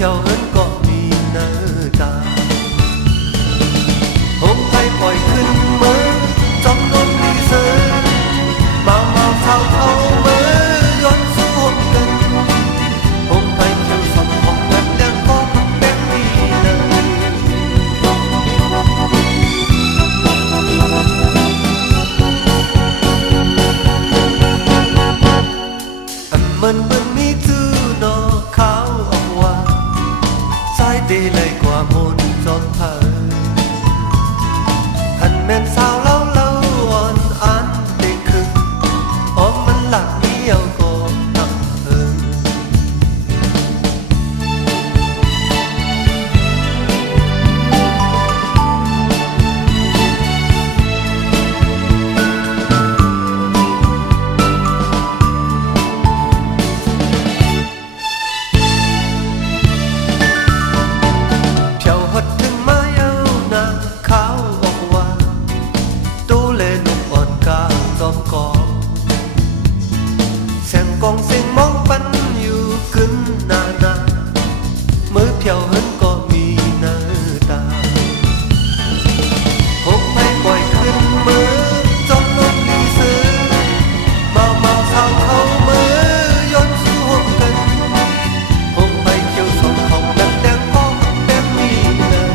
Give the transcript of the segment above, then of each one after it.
theo hớn cóมีเนื้อตาผมไปปล่อยขึ้นเมื่อจำนวนดีเซอร์มาเท่าเมื่อย้อนสู้กันผมไปเที่ยวสมของแบบเรื่องก็แบบนี้เลยมันมีตู้นอขาวออกว่าสายดีเลยกว่ามนจนเธอหันแม่นสาวเล่าอ่อนอันเด็กคืออ๋อมันหลักเดียวก็ตักกองเสียงมองปันอยู่ขึ้นนามือเพียวเหินก็มีเนื้อตาผมไม่ปล่อยขึ้นมือจนลมดีซื้อเมาเศร้าเข้ามือย้อนสู้กันผมไปเกี่ยวสองของแบบแดงก็แบบนี้เลย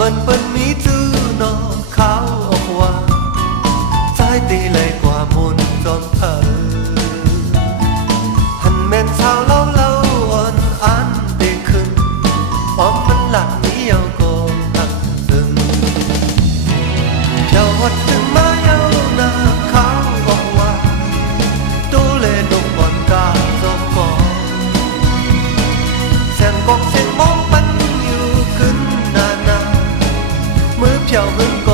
มันเป็นมีตู้นอขาวออกว่าสายตีเลยกว่ามนจนเธอหันแม่นสาวเล่าอ่อนอันเด็กขึ้นพร้อมมันหลักนี้เอาก็หักตึงเจ้าหัดถึงมาเย้าหน้าขาวออกว่าตู้เลยนกอ่อนกาจอมกอแสงกองเสียงมองปันอยู่ขึ้นนามือเพียวหึงก็